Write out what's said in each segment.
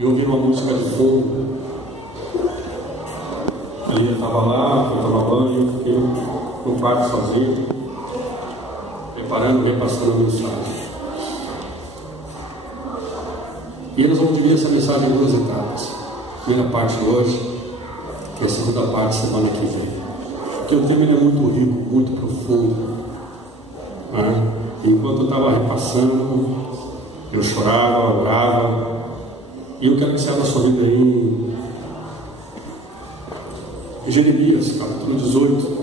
e ouvindo uma música de fundo. Aí eu estava lá, fui tomar banho, fiquei no quarto sozinho, preparando, repassando a mensagem. E nós vamos dividir essa mensagem em duas etapas. Primeira parte hoje e a segunda parte semana que vem. Porque o tema é muito rico, muito profundo. Né? Enquanto eu estava repassando, eu chorava, orava. E eu quero que você abra sua vida aí em Jeremias, capítulo 18,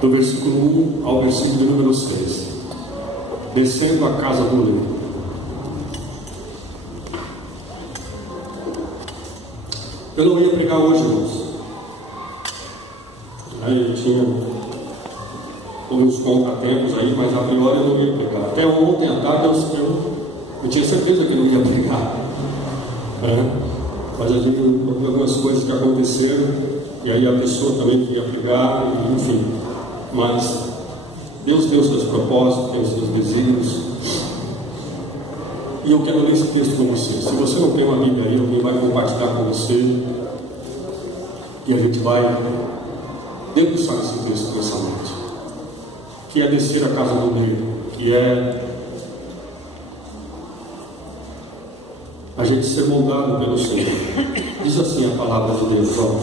do versículo 1 ao versículo de número 6. Descendo a casa do leiro. Eu não ia pregar hoje, irmãos. Aí eu tinha uns contratempos aí, mas a priori eu não ia pregar. Até ontem à tarde eu tinha certeza que eu não ia pregar. Mas a gente houve algumas coisas que aconteceram, e aí a pessoa também queria pregar, enfim. Mas Deus tem os seus propósitos, tem os seus desígnios. E eu quero ler esse texto com você. Se você não tem uma Bíblia aí, alguém vai compartilhar com você. E a gente vai debruçar esse texto nessa noite. Que é descer a casa do leiro. Que é a gente ser moldado pelo Senhor. Diz assim a palavra de Deus. Ó.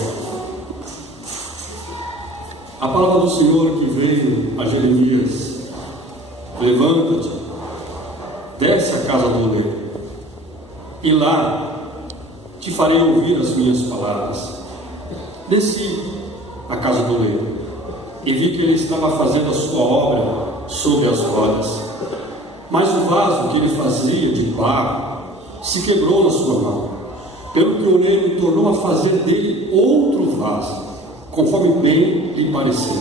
A palavra do Senhor que veio a Jeremias: levanta-te, desce a casa do oleiro, e lá te farei ouvir as minhas palavras. Desci a casa do oleiro e vi que ele estava fazendo a sua obra sobre as rodas, mas o vaso que ele fazia de barro se quebrou na sua mão, pelo que o oleiro tornou a fazer dele outro vaso, conforme bem lhe pareceu.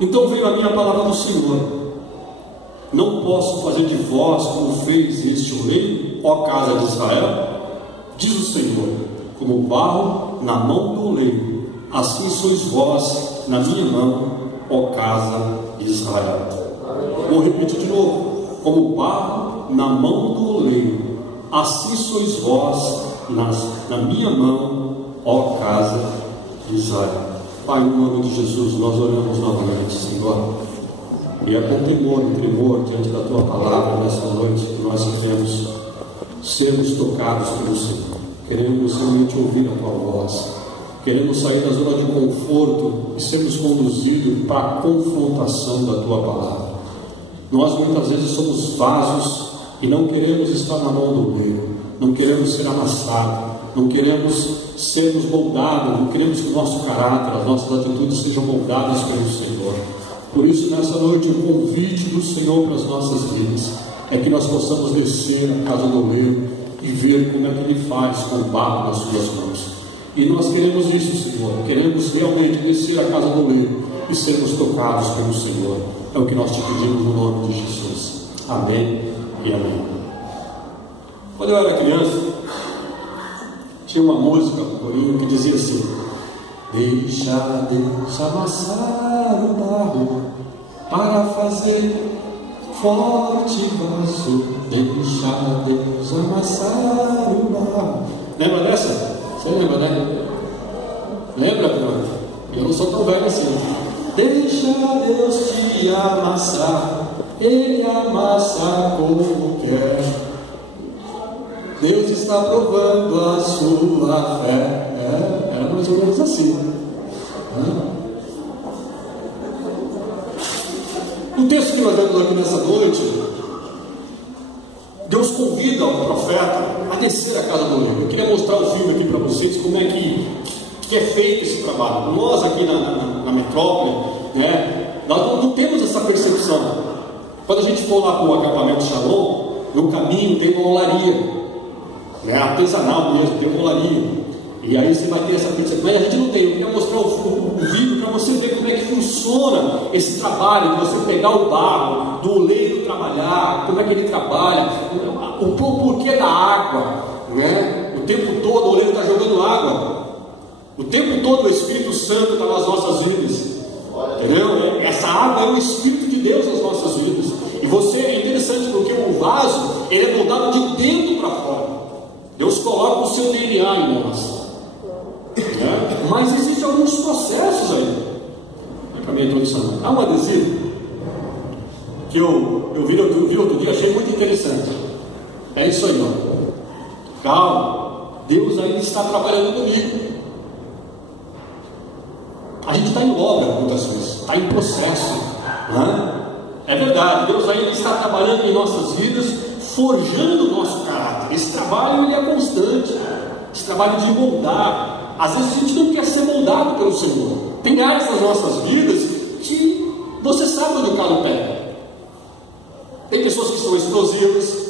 Então veio a minha palavra do Senhor: não posso fazer de vós como fez este oleiro, ó casa de Israel? Diz o Senhor: como barro na mão do oleiro, assim sois vós na minha mão, ó casa de Israel. Vou repetir de novo: como barro na mão do oleiro, assim sois vós na minha mão, ó casa de Israel. Pai, no nome de Jesus, nós oramos novamente, Senhor. E é com temor e tremor diante da Tua palavra nessa noite que nós queremos sermos tocados pelo Senhor. Queremos realmente ouvir a Tua voz. Queremos sair da zona de conforto e sermos conduzidos para a confrontação da Tua palavra. Nós muitas vezes somos vasos e não queremos estar na mão do oleiro. Não queremos ser amassados. Não queremos sermos moldados. Não queremos que o nosso caráter, as nossas atitudes sejam moldadas pelo Senhor. Por isso, nessa noite, o convite do Senhor para as nossas vidas é que nós possamos descer à casa do oleiro e ver como é que Ele faz com o barro nas suas mãos. E nós queremos isso, Senhor. Queremos realmente descer à casa do oleiro e sermos tocados pelo Senhor. É o que nós te pedimos no nome de Jesus. Amém e amém. Quando eu era criança, tinha uma música, um corinho, que dizia assim: deixa Deus amassar o barro para fazer forte vaso. Deixa Deus amassar o barro. Lembra dessa? Você lembra, né? Lembra, Bruno? Eu não sou tão velho assim. Deixa Deus te amassar, Ele amassa como quer. Deus está provando a sua fé. Era mais ou menos assim. O texto que nós vemos aqui nessa noite, Deus convida o profeta a descer a casa do oleiro. Eu queria mostrar o filme aqui para vocês, como é que é feito esse trabalho. Nós aqui na metrópole, né, nós não temos essa percepção. Quando a gente for lá para o acampamento Shalom, no caminho tem uma olaria, né, artesanal mesmo, tem uma olaria. E aí você vai ter essa percepção. Mas a gente não tem. Eu queria mostrar o vídeo para você ver como é que funciona esse trabalho, de você pegar o barro, do oleiro trabalhar, como é que ele trabalha, o porquê da água, né? O tempo todo o oleiro está jogando água. O tempo todo o Espírito Santo está nas nossas vidas. Entendeu? Essa água é o Espírito de Deus nas nossas vidas. E você, é interessante porque o vaso, ele é moldado de dentro para fora. Deus coloca o seu DNA em nós, né? Mas existem alguns processos aí. Para minha introdução, há um adesivo que eu vi outro dia, achei muito interessante. É isso aí, ó. Calma, Deus ainda está trabalhando comigo. A gente está em obra muitas vezes, está em processo, né? É verdade, Deus ainda está trabalhando em nossas vidas, forjando o nosso caráter. Esse trabalho ele é constante, esse trabalho de moldar. Às vezes a gente não quer ser moldado pelo Senhor. Tem áreas das nossas vidas que você sabe onde o carro pega. Tem pessoas que são explosivas.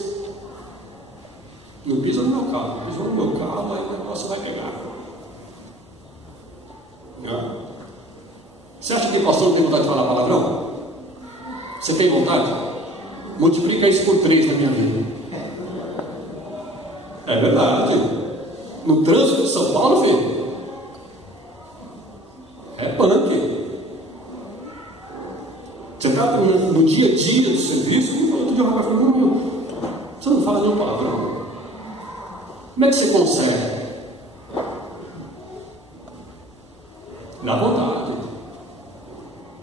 Não pisa no meu carro, pisou no meu carro, aí o negócio vai pegar. Não. Você acha que o pastor não tem vontade de falar palavrão? Você tem vontade? Multiplica isso por 3 na minha vida. É verdade. No trânsito de São Paulo, filho, é punk. Você está no dia a dia do serviço, outro dia o rapaz falou: não, você não fala nenhum palavrão. Como é que você consegue? Dá vontade.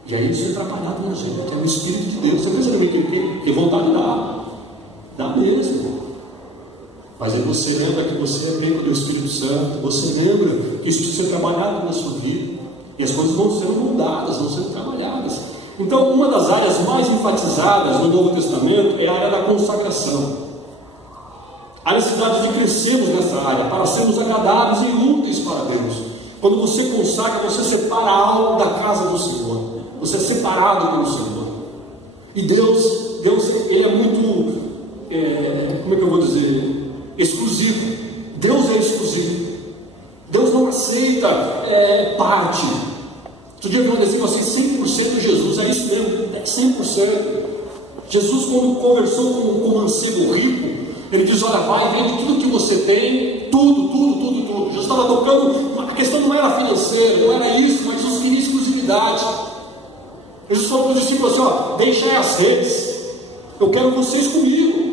E aí isso é trabalhado na gente, é o Espírito de Deus. Você pensa também que vontade dá mesmo. Mas aí você lembra que você é membro do Espírito Santo, você lembra que isso precisa ser trabalhado na sua vida, e as coisas vão sendo moldadas, vão sendo trabalhadas. Então, uma das áreas mais enfatizadas no Novo Testamento é a área da consagração. A necessidade de crescermos nessa área, para sermos agradáveis e úteis para Deus. Quando você consagra, você separa algo da casa do Senhor. Você é separado pelo Senhor. E Deus ele é muito, como é que eu vou dizer? Exclusivo. Deus é exclusivo. Deus não aceita parte. Outro dia eu vi um adesivo assim: 100% Jesus. É isso mesmo, 100%. Jesus, quando conversou com o mancebo rico, ele diz: olha, vai, vende tudo que você tem, tudo. Jesus estava tocando, a questão não era financeira, não era isso, mas Jesus queria exclusividade. Jesus falou para os discípulos assim: ó, deixem as redes, eu quero vocês comigo.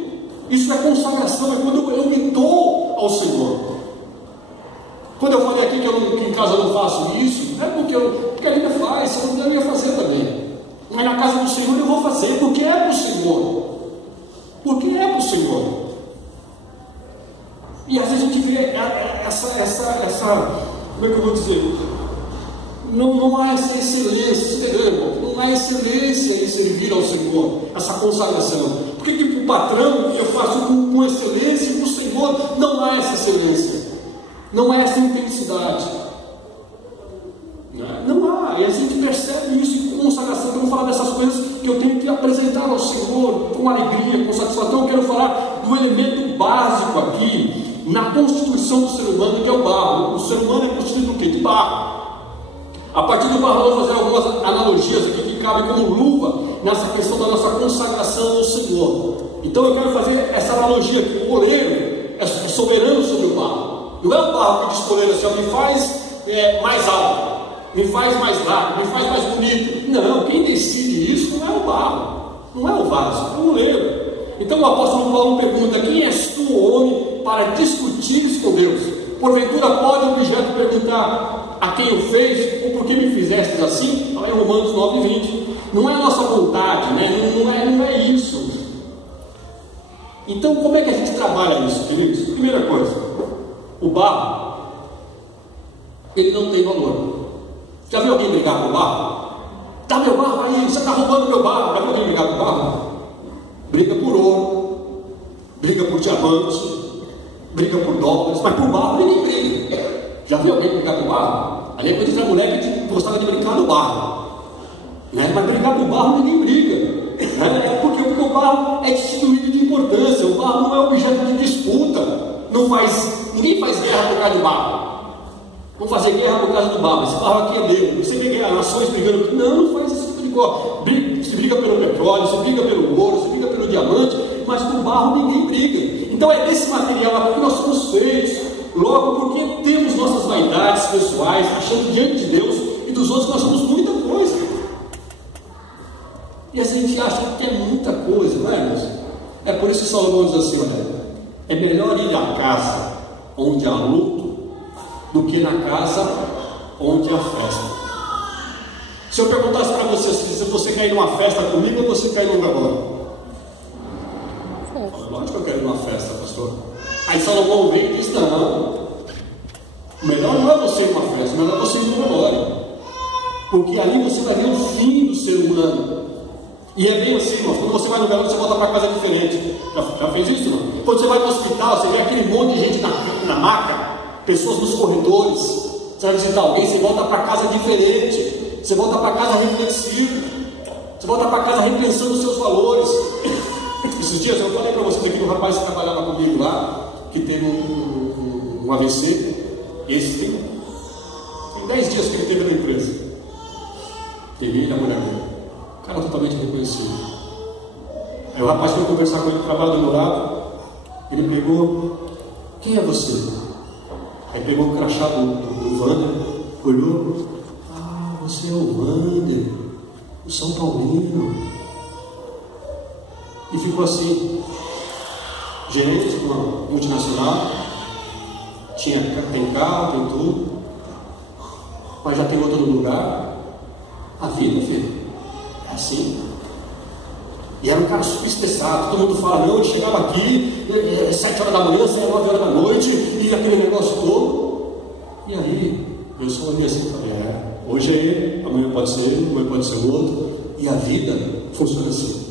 Isso é consagração, é quando eu me dou ao Senhor. Quando eu falei aqui que em casa eu não faço isso, é porque a Lívia faz, senão eu ia fazer também. Mas na casa do Senhor eu vou fazer, porque é para o Senhor. Porque é para o Senhor. E às vezes a gente vê essa como é que eu vou dizer? Não há essa excelência, não há excelência em servir ao Senhor, essa consagração. Por que para o patrão eu faço com excelência e para o Senhor não há essa excelência? Não há essa intensidade. Não há, e a gente percebe isso em consagração. Eu vou falar dessas coisas que eu tenho que apresentar ao Senhor com alegria, com satisfação. Eu quero falar do elemento básico aqui na constituição do ser humano, que é o barro. O ser humano é constituído do quê? De barro. A partir do barro, vamos fazer algumas analogias aqui que cabem como luva nessa questão da nossa consagração ao Senhor. Então eu quero fazer essa analogia aqui. O oleiro é soberano sobre o barro. Não é o barro que diz para o oleiro assim: me faz mais alto, me faz mais largo, me faz mais bonito. Não, quem decide isso não é o barro, não é o vaso, é o oleiro. Então o apóstolo Paulo pergunta: quem és tu, homem, para discutires com Deus? Porventura pode o objeto perguntar a quem o fez, ou por que me fizestes assim? Está em Romanos 9:20. Não é a nossa vontade, né? Não é isso. Então como é que a gente trabalha isso, queridos? Primeira coisa, o barro, ele não tem valor. Já viu alguém brigar por barro? Dá meu barro aí, você está roubando meu barro. Já viu alguém brigar por barro? Briga por ouro, briga por diamante, briga por dólares, mas por barro ninguém briga. Já viu alguém brigar por barro? Ali é coisa da mulher que gostava de brincar no barro, né? Mas brigar por barro ninguém briga, né? Porque o barro é destituído de importância. O barro não é objeto de disputa. Ninguém faz guerra por causa de barro. Vamos fazer guerra por causa do barro. Esse barro aqui é meu. Você vê nações brigando. Não faz esse tipo de coisa. Se briga pelo petróleo, se briga pelo ouro, se briga pelo diamante, mas por barro ninguém briga. Então é desse material aqui que nós somos feitos. Logo, porque temos nossas vaidades pessoais, achando diante de Deus e dos outros que nós somos muita coisa. E a gente acha que é muita coisa, não é, irmãos? É por isso que Salomão diz assim: olha, é melhor ir à casa onde há luto do que na casa onde há festa. Se eu perguntasse para você se você quer ir numa festa comigo ou você quer ir num velório? Lógico que eu quero ir numa festa, pastor. Aí Salomão veio e disse: não, o melhor não é você ir numa festa, o melhor é você ir num velório, porque ali você vai ver o fim do ser humano. E é bem assim, irmão. Quando você vai no velório, você volta para casa diferente. Já fez isso, não? Quando você vai no hospital, você vê aquele monte de gente na maca, pessoas nos corredores. Você vai visitar alguém, você volta para casa diferente. Você volta para casa reflexivo. Você volta para casa repensando os seus valores. Esses dias eu falei para vocês aqui do rapaz que trabalhava comigo lá, que teve um AVC. Esse tem 10 dias que ele teve na empresa. Teve ele e a mulher dele. O cara totalmente reconhecido. Aí o rapaz foi conversar com ele, que trabalha do meu lado. Ele pegou: quem é você? Aí pegou o crachá do Wander, olhou: ah, você é o Wander, o São Paulino. E ficou assim, gerente de uma multinacional, tem carro, tem tudo, mas já tem outro no lugar. A vida, filho, é assim. E era um cara super estressado. Todo mundo fala: não, ele chegava aqui 7 horas da manhã, saia 9 horas da noite, e aquele negócio todo. E aí eu só olhei assim e falei: hoje é ele, amanhã pode ser ele, amanhã pode ser o outro. E a vida funciona assim.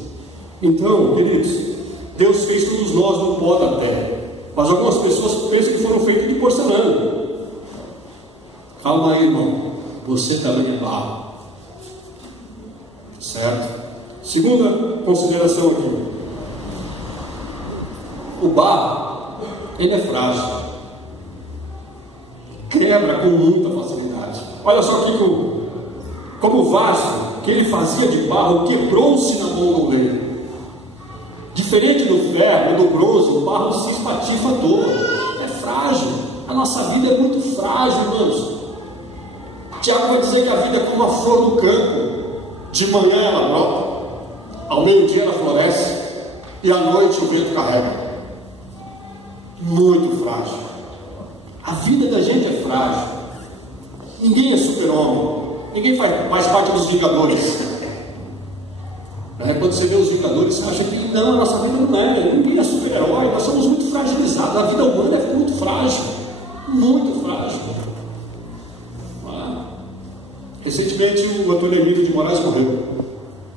Então, queridos, Deus fez todos nós no pó da terra, mas algumas pessoas pensam que foram feitas de porcelana. Calma aí, irmão, você também é barro. Certo? Segunda consideração aqui: o barro, ele é frágil, quebra com muita facilidade. Olha só aqui como o vaso que ele fazia de barro quebrou-se na mão do rei. Diferente do ferro, do bronze, o barro se espatifa todo. É frágil. A nossa vida é muito frágil, irmãos. Tiago vai dizer que a vida é como a flor do campo. De manhã ela brota, ao meio-dia ela floresce, e à noite o vento carrega. Muito frágil. A vida da gente é frágil. Ninguém é super-homem. Ninguém faz parte dos Vingadores. Quando você vê os Vingadores, você acha que não, a nossa vida não é. Ninguém é super-herói. Nós somos muito fragilizados. A vida humana é muito frágil. Muito frágil. Recentemente o Antônio Emílio de Moraes morreu.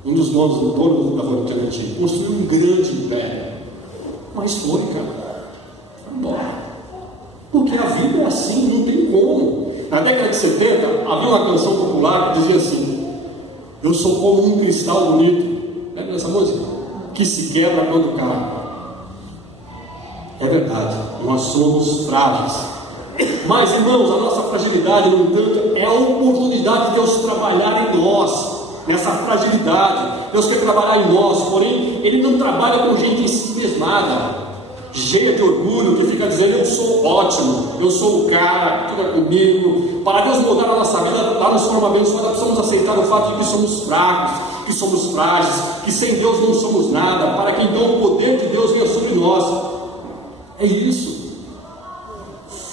Um dos donos da Votorantim. Construiu um grande império. Mas foi, cara. Foi embora. Porque a vida é assim, não tem como. Na década de 70, havia uma canção popular que dizia assim: eu sou como um cristal bonito. Lembra dessa música? Que se quebra quando cai. É verdade, nós somos frágeis. Mas, irmãos, a nossa fragilidade, no entanto, é a oportunidade de Deus trabalhar em nós, nessa fragilidade. Deus quer trabalhar em nós, porém, Ele não trabalha com gente ensimesmada, cheia de orgulho, que fica dizendo: eu sou ótimo, eu sou o cara, tudo é comigo. Para Deus mudar a nossa vida, lá nos forma abençoada, nós precisamos aceitar o fato de que somos fracos, que somos frágeis, que sem Deus não somos nada, para que então o poder de Deus venha sobre nós. É isso.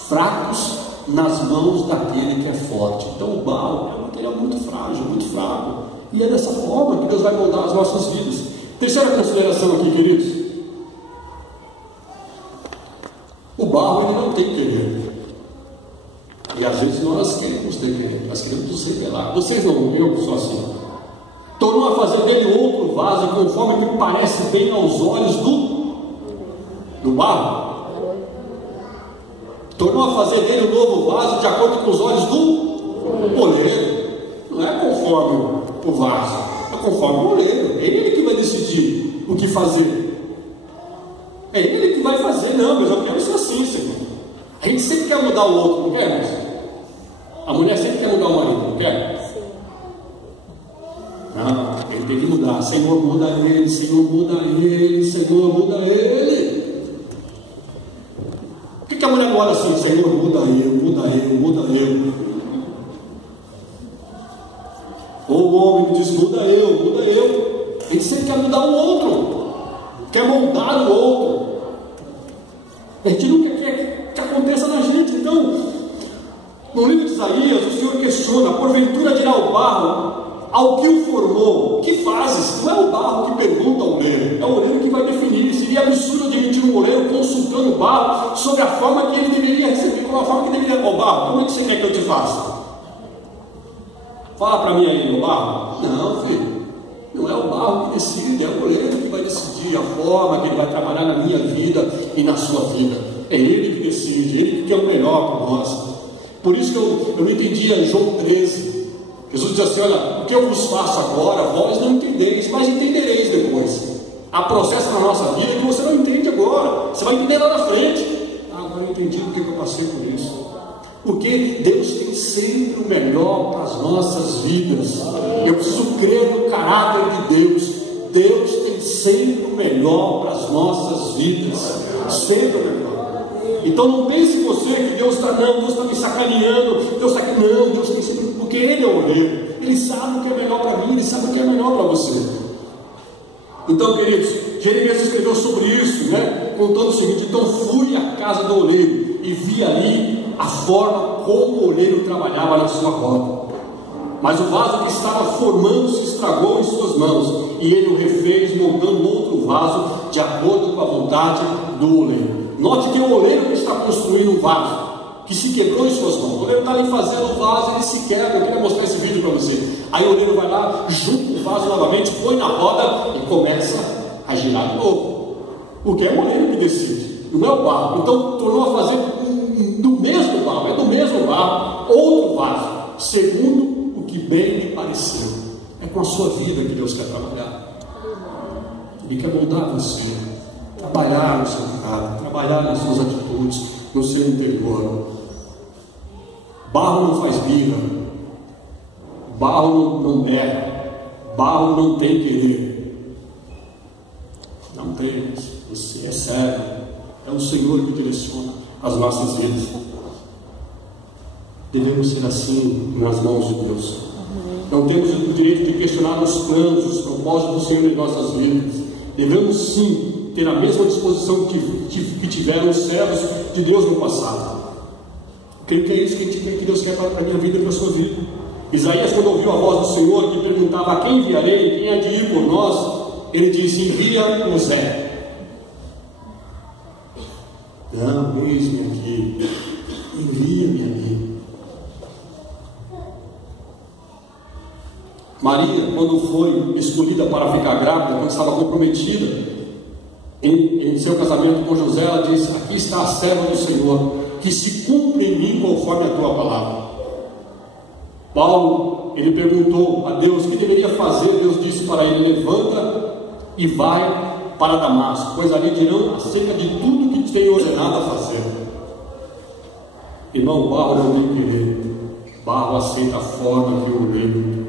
Fracos nas mãos daquele que é forte. Então o barro é um material muito frágil, muito fraco. E é dessa forma que Deus vai moldar as nossas vidas. Terceira consideração aqui, queridos: o barro, ele não tem querer. E às vezes nós queremos ter querer, nós queremos nos revelar. Vocês não, eu sou assim. Tornou a fazer dele outro vaso, conforme que parece bem aos olhos do barro. Tornou a fazer dele um novo vaso de acordo com os olhos do oleiro. Não é conforme o vaso, é conforme o oleiro. É ele que vai decidir o que fazer. É ele que vai fazer. Não, mas eu quero ser assim, Senhor. A gente sempre quer mudar o outro, não quer, irmãos? A mulher sempre quer mudar o marido, não quer? Não, ele tem que mudar. Senhor, muda ele, Senhor, muda ele, Senhor, muda ele. Por que a mulher não olha assim? Senhor, muda eu, muda eu, muda eu. Ou o homem diz: muda eu, muda eu. Ele sempre quer mudar o outro, quer moldar o outro. A gente nunca quer que aconteça No livro de Isaías, o Senhor questiona: porventura dirá o barro ao que o formou, que fazes? Não é o barro que pergunta ao oleiro, é o oleiro que vai definir. Seria absurdo admitir um oleiro consultando o barro sobre a forma que ele deveria receber, qual a forma que deveria. Ó barro, como é que você quer que eu te faça? Fala para mim aí, o barro. Não, filho, não é o barro que decide, é o oleiro que vai decidir a forma que ele vai trabalhar na minha vida e na sua vida. É ele que decide, ele que quer o melhor para nós. Por isso que eu não entendia João 13. Jesus diz assim: olha, o que eu vos faço agora, vós não entendeis, mas entendereis depois. Há processos na nossa vida que você não entende agora, você vai entender lá na frente. Agora eu entendi porque eu passei por isso. Porque Deus tem sempre o melhor para as nossas vidas. Eu preciso crer no caráter de Deus. Deus tem sempre o melhor para as nossas vidas. Sempre o melhor. Então não pense você que Deus está me sacaneando, Deus está aqui, não, Deus tem sempre, porque Ele é o oleiro, Ele sabe o que é melhor para mim, Ele sabe o que é melhor para você. Então, queridos, Jeremias escreveu sobre isso, né? Contando o seguinte: então fui à casa do oleiro e vi ali a forma como o oleiro trabalhava na sua roda. Mas o vaso que estava formando se estragou em suas mãos, e ele o refez, montando outro vaso de acordo com a vontade do oleiro. Note que é o oleiro que está construindo o vaso, que se quebrou em suas mãos. O oleiro está ali fazendo o vaso, ele se quebra. Eu queria mostrar esse vídeo para você. Aí o oleiro vai lá, junta o vaso novamente, põe na roda e começa a girar de novo. Porque é o oleiro que decide, não é o barro. Então tornou a fazer do mesmo barro, é do mesmo barro, outro vaso, segundo o que bem lhe pareceu. É com a sua vida que Deus quer trabalhar. Ele quer moldar você, trabalhar no seu caráter, trabalhar nas suas atitudes, no seu interior. Barro não faz birra, barro não erra, barro não tem querer. Não tem, você é sério, é o Senhor que direciona as nossas vidas. Devemos ser assim nas mãos de Deus. Não temos o direito de questionar os planos, os propósitos do Senhor em nossas vidas. Devemos sim ter a mesma disposição que tiveram os servos de Deus no passado. Creio que é isso que Deus quer para a minha vida e para a sua vida. Isaías, quando ouviu a voz do Senhor que perguntava: a quem enviarei, quem há de ir por nós? Ele disse: envia o Zé. Não, eis-me aqui, envia-me a mim. Maria, quando foi escolhida para ficar grávida, quando estava comprometida em seu casamento com José, ela disse: aqui está a serva do Senhor, que se cumpre em mim conforme a tua palavra. Paulo, ele perguntou a Deus o que deveria fazer. Deus disse para ele: levanta e vai para Damasco, pois ali dirão acerca de tudo que tem ordenado a fazer. Irmão, barro não tem querer, barro aceita a forma que o oleiro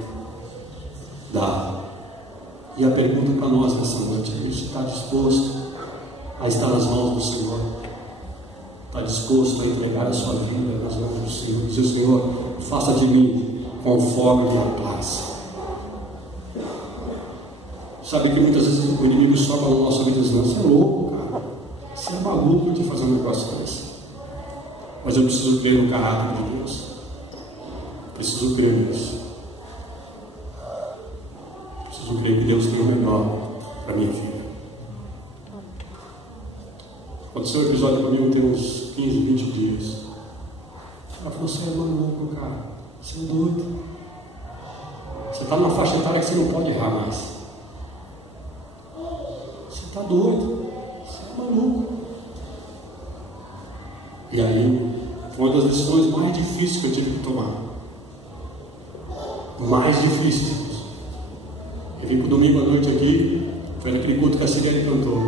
dá. E a pergunta para nós nessa noite: a gente está disposto a estar nas mãos do Senhor? Está disposto a entregar a sua vida nas mãos do Senhor? Dizer: Senhor, faça de mim conforme a tua graça. Sabe que muitas vezes o inimigo sopra na nossa vida e diz: não, você é louco, cara, você é maluco de fazer um negócio desse. Mas eu preciso crer no caráter de Deus, preciso crer nisso. Preciso crer que Deus tem o melhor para a minha vida. Aconteceu um episódio comigo tem uns 15, 20 dias. Ela falou: você é maluco, cara, você é doido. Você está numa faixa etária que você não pode errar mais. Você está doido, você é maluco. E aí, foi uma das decisões mais difíceis que eu tive que tomar. Mais difícil. Eu vim para o domingo à noite aqui, foi naquele culto que a Sirene cantou: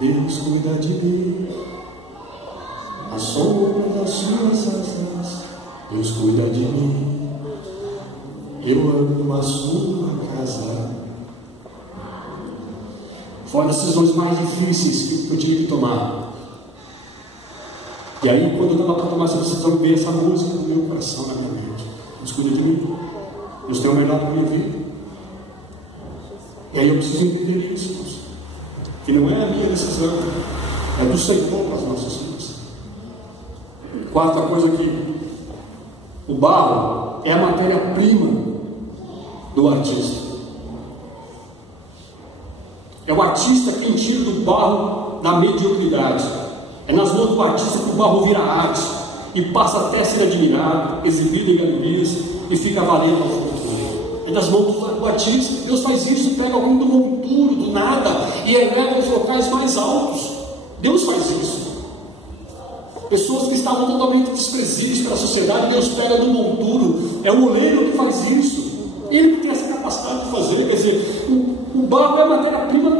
Deus cuida de mim, a sombra das suas asas, Deus cuida de mim, eu amo a sua casa. Foram as decisões mais difíceis que eu tive que tomar. E aí, quando eu estava para tomar essa decisão, veio essa música no meu coração, na minha mente: Deus cuida de mim, Deus tem o melhor para a minha vida. E aí eu preciso entender isso, que não é a minha decisão, é do Senhor para as nossas vidas. Quarta coisa que O barro é a matéria-prima do artista. É o artista quem tira do barro da mediocridade. É nas mãos do artista que o barro vira arte e passa até ser admirado, exibido em galerias e fica valendo ao futuro. É nas mãos do artista. Deus faz isso, pega alguém do monturo, do nada, e eleva os locais mais altos. Deus faz isso. Pessoas que estavam totalmente desprezíveis pela sociedade, Deus pega do monturo. É o oleiro que faz isso. Ele que tem essa capacidade de fazer. Quer dizer, o barro é a matéria-prima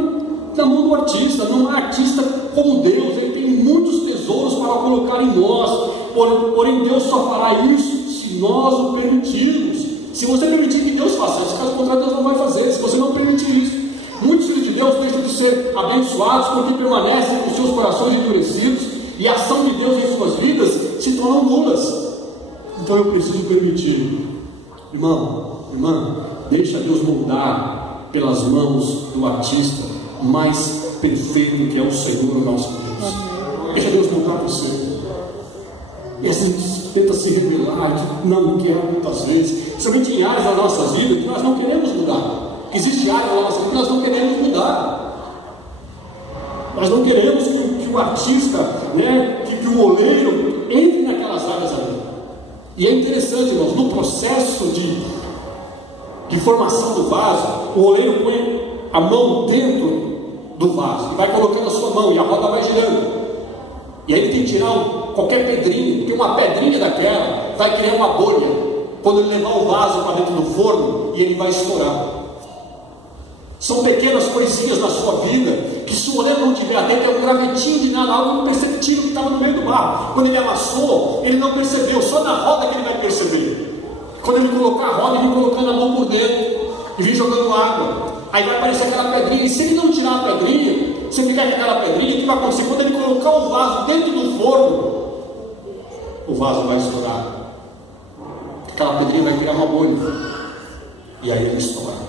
na mão do artista. Não há artista como Deus. Ele tem muitos tesouros para colocar em nós. Porém, Deus só fará isso se nós o permitirmos. Se você permitir que Deus faça isso, caso contrário, Deus não vai fazer. Se você não permitir isso, muitos filhos de Deus deixam de ser abençoados porque permanecem com seus corações endurecidos. E a ação de Deus em suas vidas se tornam nulas. Então eu preciso permitir. Irmão, irmã, deixa Deus moldar pelas mãos do artista mais perfeito que é o Senhor nosso Deus. Deixa Deus moldar você. E assim tenta se rebelar, não quer muitas vezes, principalmente em áreas das nossas vidas que nós não queremos mudar. Existe áreas da nossa vida que nós não queremos mudar. Nós não queremos que o artista, né, que o oleiro entre naquelas áreas ali. E é interessante, irmãos, no processo de formação do vaso, o oleiro põe a mão dentro do vaso e vai colocando a sua mão e a roda vai girando. E aí ele tem que tirar qualquer pedrinha, porque uma pedrinha daquela vai criar uma bolha quando ele levar o vaso para dentro do forno e ele vai estourar. São pequenas coisinhas na sua vida que, se o oleiro não tiver dentro, é um gravetinho de nada, algo imperceptível que estava no meio do barro. Quando ele amassou, ele não percebeu, só na roda que ele vai perceber. Quando ele colocar a roda, ele vem colocando a mão por dentro e vem jogando água. Aí vai aparecer aquela pedrinha, e se ele não tirar a pedrinha, se ele ficar com aquela pedrinha, o que vai acontecer? Quando ele colocar o vaso dentro do forno, o vaso vai estourar. Aquela pedrinha vai criar uma bolha e aí ele estoura.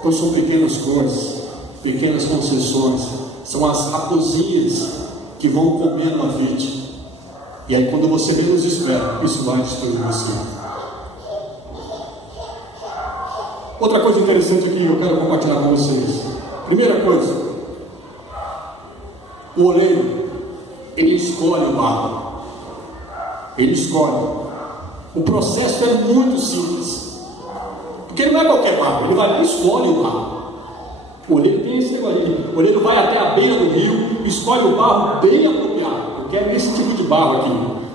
Então são pequenas coisas, pequenas concessões, são as raposinhas que vão comendo a vítima. E aí quando você menos espera, isso vai destruir você. Outra coisa interessante aqui que eu quero compartilhar com vocês. Primeira coisa, o oleiro, ele escolhe o barro. Ele escolhe. O processo é muito simples. Porque ele não é qualquer barro, ele vai lá e escolhe o barro. O oleiro tem esse negócio. O oleiro vai até a beira do rio, escolhe o barro bem apropriado. Eu quero esse tipo de barro aqui.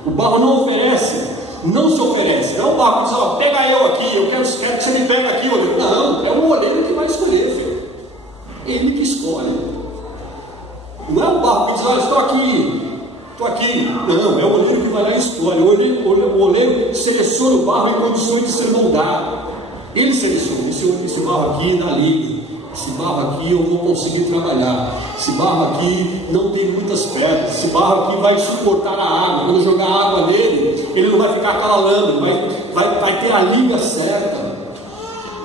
O barro não oferece, não se oferece. Não é o barro que diz, ó, pega eu aqui, eu quero que você me pegue aqui, oleiro. Não, é o oleiro que vai escolher, filho. Ele que escolhe. Não é o barro que diz, ó, estou aqui. Não, é o oleiro que vai lá e escolhe. O oleiro seleciona o barro em condições de ser moldado. Ele seleciona, esse barro aqui dá liga, esse barro aqui eu vou conseguir trabalhar, esse barro aqui não tem muitas pedras, esse barro aqui vai suportar a água, quando eu jogar água nele, ele não vai ficar calalando, vai ter a liga certa.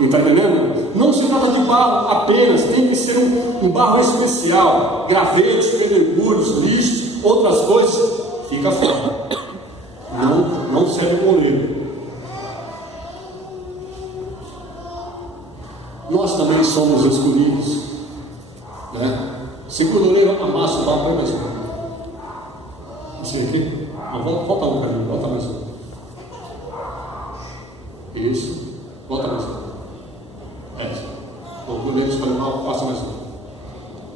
Está entendendo? Não se trata de barro apenas, tem que ser um barro especial, gravetos, pedregulhos, lixos, outras coisas, fica fora. Não serve o oleiro. Nós também somos escolhidos, né? Segura o oleiro, amassa o barro, vai mais um. Assim aqui? Não, volta um caminho, volta mais um. Isso, volta mais um. O oleiro escolhe o barro, passa mais um.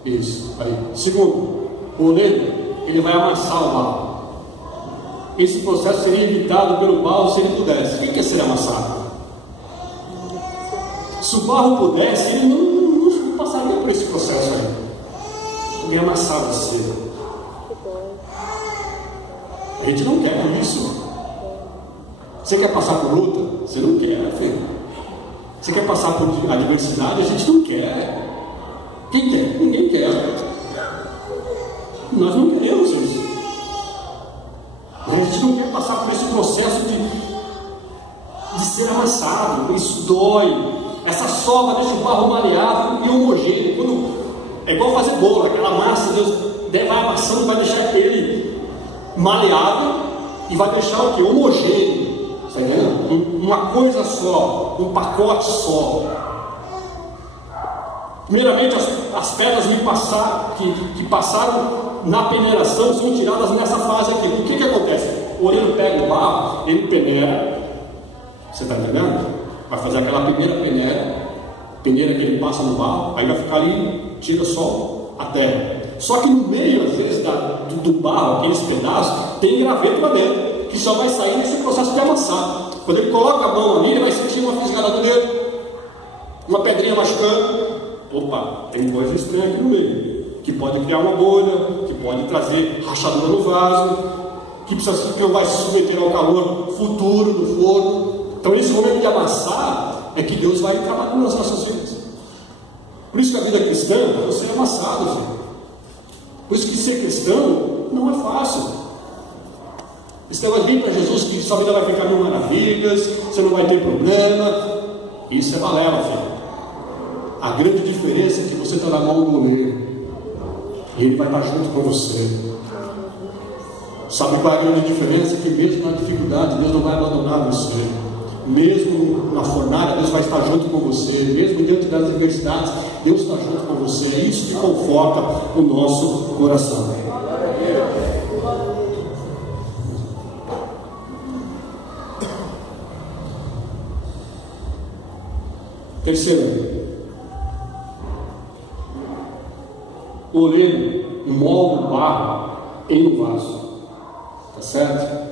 Isso, aí. Segundo, o oleiro, ele vai amassar o barro. Esse processo seria evitado pelo barro se ele pudesse. O que é ser amassado? Se o barro pudesse, ele não passaria por esse processo aí. Ele amassar você. A gente não quer isso. Você quer passar por luta? Você não quer, filho. Você quer passar por adversidade? A gente não quer. Quem quer? Ninguém quer. Nós não queremos isso. A gente não quer passar por esse processo de ser amassado. Isso dói. Essa sova deixa o barro maleável e homogêneo. É igual fazer bolo, aquela massa, Deus vai amassando, vai deixar ele maleável e vai deixar o que? Homogêneo. Está entendendo? Uma coisa só, um pacote só. Primeiramente, as pedras que passaram na peneiração são tiradas nessa fase aqui. O que acontece? O oleiro pega o barro, ele peneira. Você está entendendo? Vai fazer aquela primeira peneira que ele passa no barro, aí vai ficar ali, tira só a terra. Só que no meio, às vezes, do barro, aqueles pedaços, tem graveto lá dentro, que só vai sair nesse processo de amassar. Quando ele coloca a mão ali, ele vai sentir uma fisgada do dedo, uma pedrinha machucando. Opa, tem coisa estranha aqui no meio, que pode criar uma bolha, que pode trazer rachadura no vaso, que não vai se submeter ao calor futuro do forno. Então, esse momento de amassar é que Deus vai trabalhando nas nossas vidas. Por isso que a vida cristã, você é amassado, filho. Por isso que ser cristão não é fácil. Você vai vir para Jesus que sua vida vai ficar mil maravilhas, você não vai ter problema. Isso é balela, filho. A grande diferença é que você está na mão do oleiro e ele vai estar junto com você. Sabe qual é a grande diferença? Que mesmo na dificuldade, Deus não vai abandonar você. Mesmo na fornalha, Deus vai estar junto com você. Mesmo diante das adversidades, Deus está junto com você. É isso que conforta o nosso coração. Terceiro, o oleiro molda o barro em um vaso. Tá certo?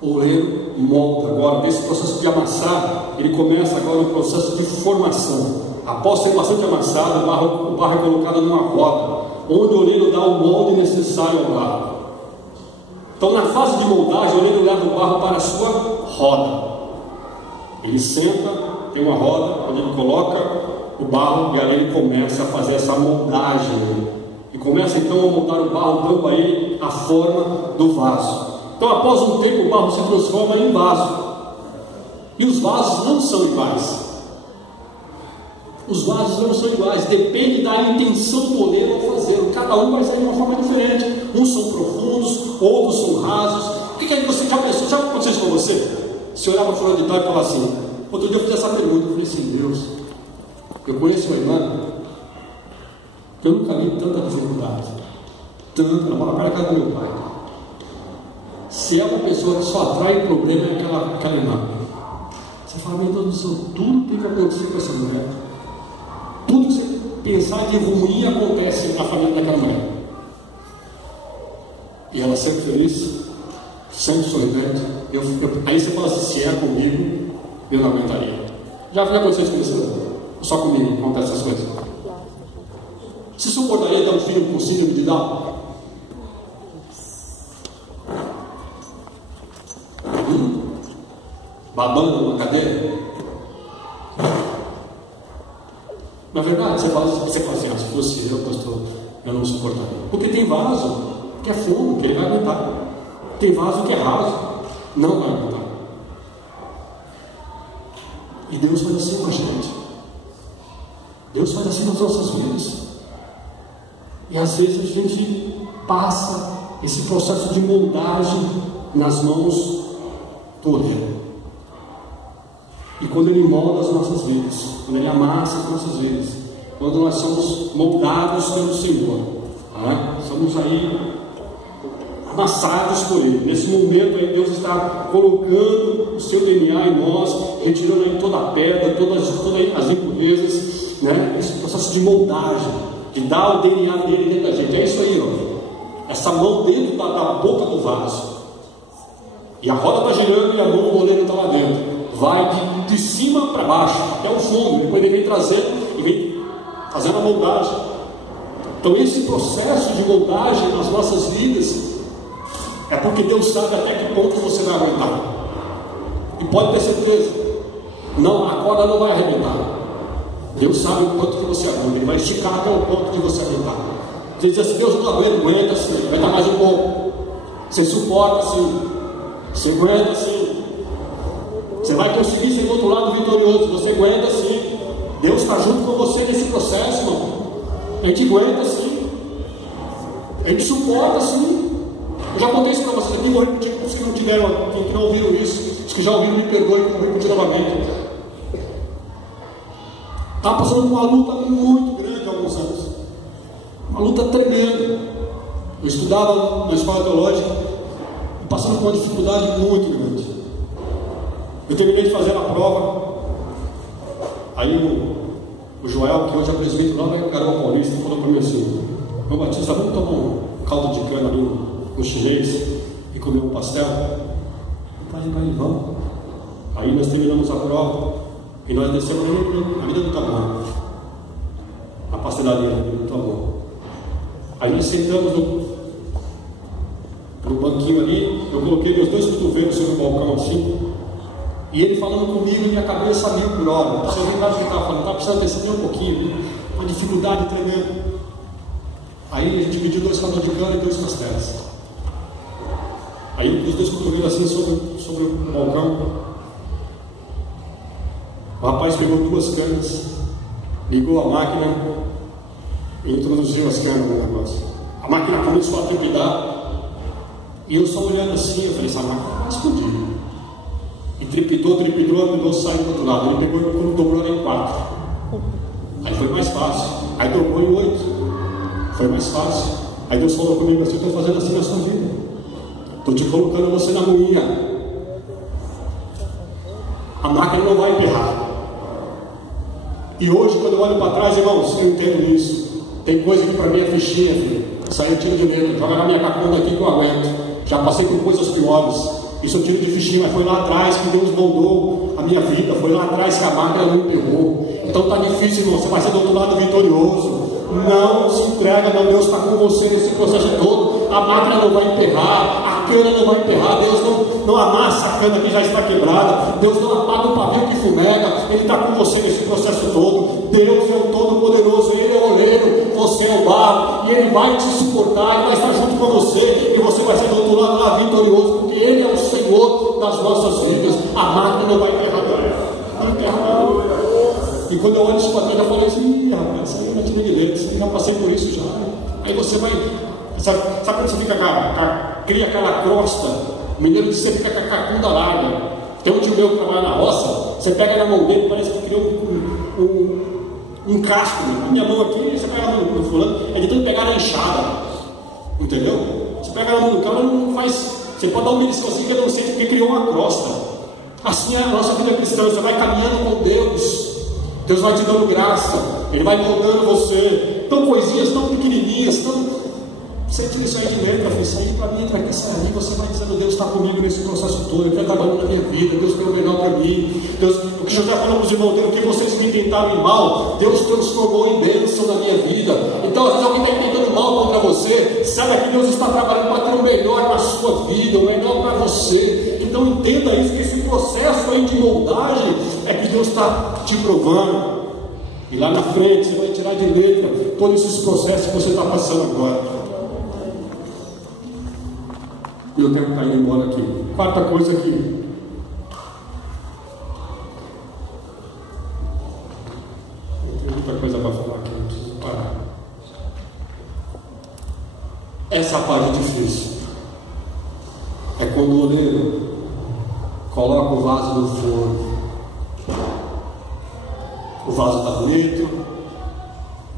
O oleiro molda agora. Esse processo de amassar, ele começa agora no processo de formação. Após ser bastante amassado, o barro é colocado numa roda, onde o oleiro dá o molde necessário ao barro. Então, na fase de moldagem, o oleiro leva o barro para a sua roda. Ele senta, tem uma roda, onde ele coloca o barro, e aí ele começa a fazer essa moldagem. E começa então a moldar o barro, dando a ele a forma do vaso. Então, após um tempo, o barro se transforma em vaso. E os vasos não são iguais. Os vasos não são iguais. Depende da intenção do oleiro ao fazer. Cada um vai sair de uma forma diferente. Uns são profundos, outros são rasos. O que é que você já pensou? Já aconteceu isso com você? Você olhava para fora de tal e falava assim. Outro dia eu fiz essa pergunta. Eu falei assim: Deus, eu conheço uma irmã que eu nunca vi tanta dificuldade. Ela mora perto da casa do meu pai. Se é uma pessoa que só atrai problema, é aquela irmã. Você fala: meu Deus do céu, tudo tem que acontecer com essa mulher. Tudo que você pensar de ruim acontece na família daquela mulher. E ela sempre feliz, sempre sorridente. Aí você fala assim: se é comigo, eu não aguentaria. Já aconteceu isso com você? Só comigo acontece essas coisas. Você suportaria dar um filho com síndrome de Down? Babando numa cadeira? Na verdade, você fala assim: se fosse eu, pastor, eu não suportaria. Porque tem vaso que é fundo, que ele vai aguentar. Tem vaso que é raso, não vai aguentar. E Deus faz assim com a gente. Deus faz assim nas nossas vidas. E às vezes a gente passa esse processo de moldagem nas mãos do oleiro. E quando Ele molda as nossas vidas, quando Ele amassa as nossas vidas, quando nós somos moldados pelo Senhor, somos aí amassados por Ele. Nesse momento aí Deus está colocando o seu DNA em nós, retirando aí toda a pedra, todas as impurezas, né? Esse processo de moldagem, de dar o DNA dele dentro da gente. É isso aí, ó. Essa mão dentro da boca do vaso. E a roda está girando e a mão do oleiro está lá dentro. Vai de cima para baixo, até o fundo. Depois ele vem trazendo e vem fazendo a moldagem. Então esse processo de moldagem nas nossas vidas é porque Deus sabe até que ponto você vai aguentar. E pode ter certeza, não, a corda não vai arrebentar. Deus sabe o quanto que você aguenta. Ele vai esticar até o ponto que você aguentar. Você diz assim: Deus, não aguenta assim, aguenta mais um pouco. Você suporta assim, você aguenta assim. Você vai conseguir ser do outro lado vitorioso. Você aguenta assim. Deus está junto com você nesse processo, irmão. A gente aguenta assim. A gente suporta assim. Eu já contei isso para vocês aqui, que não tiveram, que não ouviram isso. Os que já ouviram, me perdoem, que eu vou repetir novamente. Estava passando por uma luta muito grande há alguns anos. Uma luta tremenda. Eu estudava na escola teológica e passando por uma dificuldade muito grande. Eu terminei de fazer a prova. Aí o Joel, que hoje é presidente lá da Garoa Paulista, falou para mim assim: meu Batista, vamos tomar um caldo de cana ali no chinês e comer um pastel? Vamos. Aí nós terminamos a prova e nós descemos ali dentro do Taboão, a pastelaria ali do Taboão. Aí nós sentamos no banquinho ali, eu coloquei meus 2 cotovelos sobre o balcão assim, e ele falando comigo, minha cabeça 1000 por hora. Se alguém estava falando, estava precisando descer um pouquinho, uma dificuldade tremenda. Aí a gente pediu 2 caldos de cana e 2 pastéis. Aí eu pus 2 cotovelos assim sobre o balcão. O rapaz pegou 2 canas, ligou a máquina e introduziu as canas no negócio. A máquina começou a trepidar e eu só olhando assim, eu falei: essa máquina vai explodir. E trepidou, saiu do outro lado. Ele pegou e quando dobrou era em 4. Aí foi mais fácil. Aí dobrou em 8. Foi mais fácil. Aí Deus falou comigo assim: estou fazendo assim na sua vida. Estou te colocando você na moinha. A máquina não vai emperrar. E hoje, quando eu olho para trás, irmãos, eu entendo isso. Tem coisa que para mim é fichinha, filho. Saiu tiro de letra, joga na minha cacunda aqui que eu aguento. Já passei por coisas piores. Isso eu tiro de fichinha, mas foi lá atrás que Deus moldou a minha vida. Foi lá atrás que a máquina não emperrou. Então está difícil, irmão. Você vai ser do outro lado vitorioso. Não se entrega, não. Deus está com você nesse processo todo. A máquina não vai emperrar, a cana não vai emperrar. Deus não amassa a cana que já está quebrada. Deus não apaga o pavio que fumega. Ele está com você nesse processo todo. Deus é o Todo-Poderoso. Ele é o oleiro, você é o barro. E Ele vai te suportar, Ele vai estar junto com você. E você vai ser do outro lado lá vitorioso, porque Ele é o Senhor das nossas vidas. A máquina não vai emperrar. Não emperrar. E quando eu olho isso para trás, eu falei assim: rapaz, isso aí não é tiro de letra, isso aí já passei por isso já. Aí você vai, sabe quando você fica cria aquela crosta, o mineiro diz que você fica com a cacunda larga. Tem um tio meu que trabalha na roça, você pega na mão dele, parece que criou um casco. A minha mão aqui, você pega na mão do fulano, é de tanto pegar na enxada, entendeu? Você pega na mão do cara, não faz, você pode dar um beliscão assim que eu não sei porque criou uma crosta. Assim é a nossa vida cristã, você vai caminhando com Deus. Deus vai te dando graça, Ele vai moldando você. Tão coisinhas tão pequenininhas, você tira isso aí de letra, isso aí para mim, vai sair ali, você vai dizendo: Deus está comigo nesse processo todo, Ele está trabalhando na minha vida, Deus tem o melhor para mim. Deus, o que José falou para os irmãos, o que vocês me tentaram em mal, Deus transformou em bênção na minha vida. Então, às vezes alguém está tentando mal contra você, saiba que Deus está trabalhando para ter o melhor na sua vida, o melhor para você. Então entenda isso, que esse processo aí de moldagem é que Deus está te provando. E lá na frente você vai tirar de letra todos esses processos que você está passando agora. E o tempo está indo embora aqui. Quarta coisa aqui. Tem muita coisa para falar aqui, não preciso parar. Essa parte difícil é quando o oleiro coloca o vaso no forno. O vaso está bonito,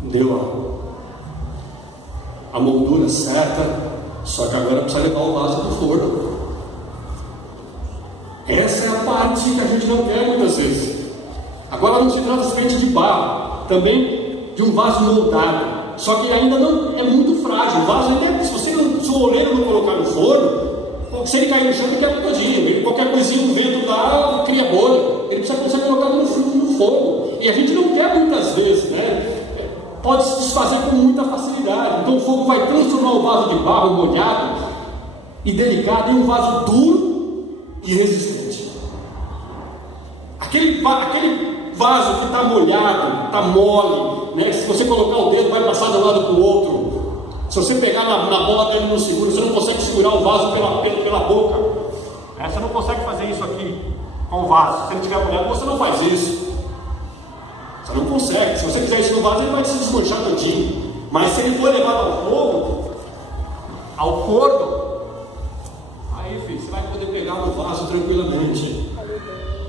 deu a moldura certa, só que agora precisa levar o vaso para o forno. Essa é a parte que a gente não quer muitas vezes. Agora não se trata somente de barro, também de um vaso moldado, só que ainda não é muito frágil. O vaso ainda, se o oleiro não colocar no forno, se ele cair no chão, ele quebra todinho. Qualquer coisinha, um vento dá, cria bolha. Ele precisa ser colocado no fogo. E a gente não quer muitas vezes, né? Pode se desfazer com muita facilidade. Então o fogo vai transformar o vaso de barro molhado e delicado em um vaso duro e resistente. Aquele vaso que está molhado, está mole, né? Se você colocar o dedo, vai passar de um lado para o outro. Se você pegar na bola dele não segura, você não consegue segurar o vaso pela boca. Você não consegue fazer isso aqui com o vaso. Se ele estiver molhado, você não faz isso. Você não consegue. Se você fizer isso no vaso, ele vai se desmanchar todinho. Mas se ele for levado ao fogo, ao forno, aí filho, você vai poder pegar no vaso tranquilamente.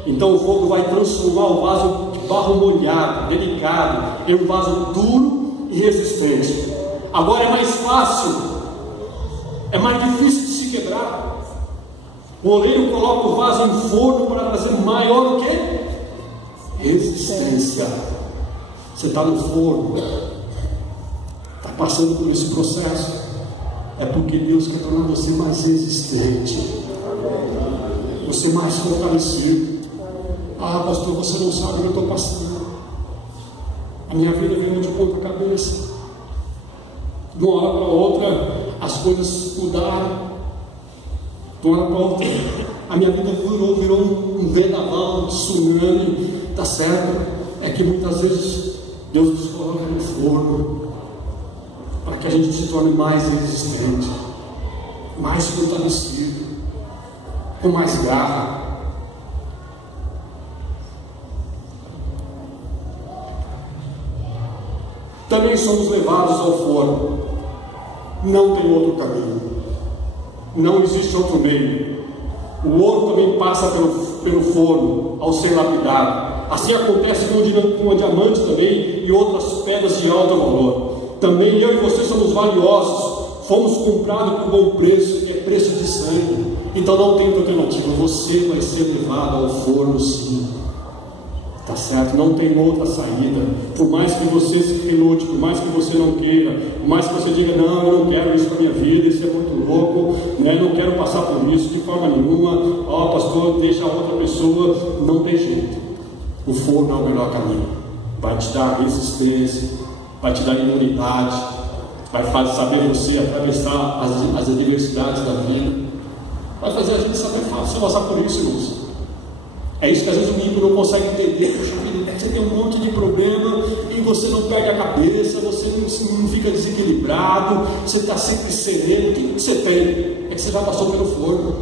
Então o fogo vai transformar o vaso de barro molhado, delicado, em um vaso duro e resistente. Agora é mais fácil, é mais difícil de se quebrar. O oleiro coloca o vaso em forno para trazer maior o quê? Resistência. Você está no forno, está passando por esse processo, é porque Deus quer tornar você mais resistente, você mais fortalecido. Ah, pastor, você não sabe o que eu estou passando. A minha vida virou de ponta cabeça. De uma hora para outra, as coisas mudaram. De uma hora para outra, a minha vida virou um vendaval, um tsunami. Tá certo? É que muitas vezes Deus nos coloca no forno para que a gente se torne mais resistente, mais fortalecido, com mais garra. Também somos levados ao forno. Não tem outro caminho. Não existe outro meio. O ouro também passa pelo forno ao ser lapidado. Assim acontece com o diamante também e outras pedras de alto valor. Também eu e você somos valiosos. Fomos comprados por bom preço, que é preço de sangue. Então não tem outra alternativa. Você vai ser levado ao forno, sim. Tá certo? Não tem outra saída. Por mais que você se relute, por mais que você não queira, por mais que você diga, não, eu não quero isso para minha vida, isso é muito louco, né? Não quero passar por isso de forma nenhuma. Ó, pastor, deixa a outra pessoa. Não tem jeito. O forno é o melhor caminho. Vai te dar resistência, vai te dar imunidade, vai fazer saber você atravessar as adversidades da vida, vai fazer a gente saber fácil passar por isso, irmãos. É isso que às vezes o ímpio não consegue entender. Poxa, você tem um monte de problema e você não perde a cabeça, você não fica desequilibrado, você está sempre sereno. O que você tem? É que você já passou pelo forno,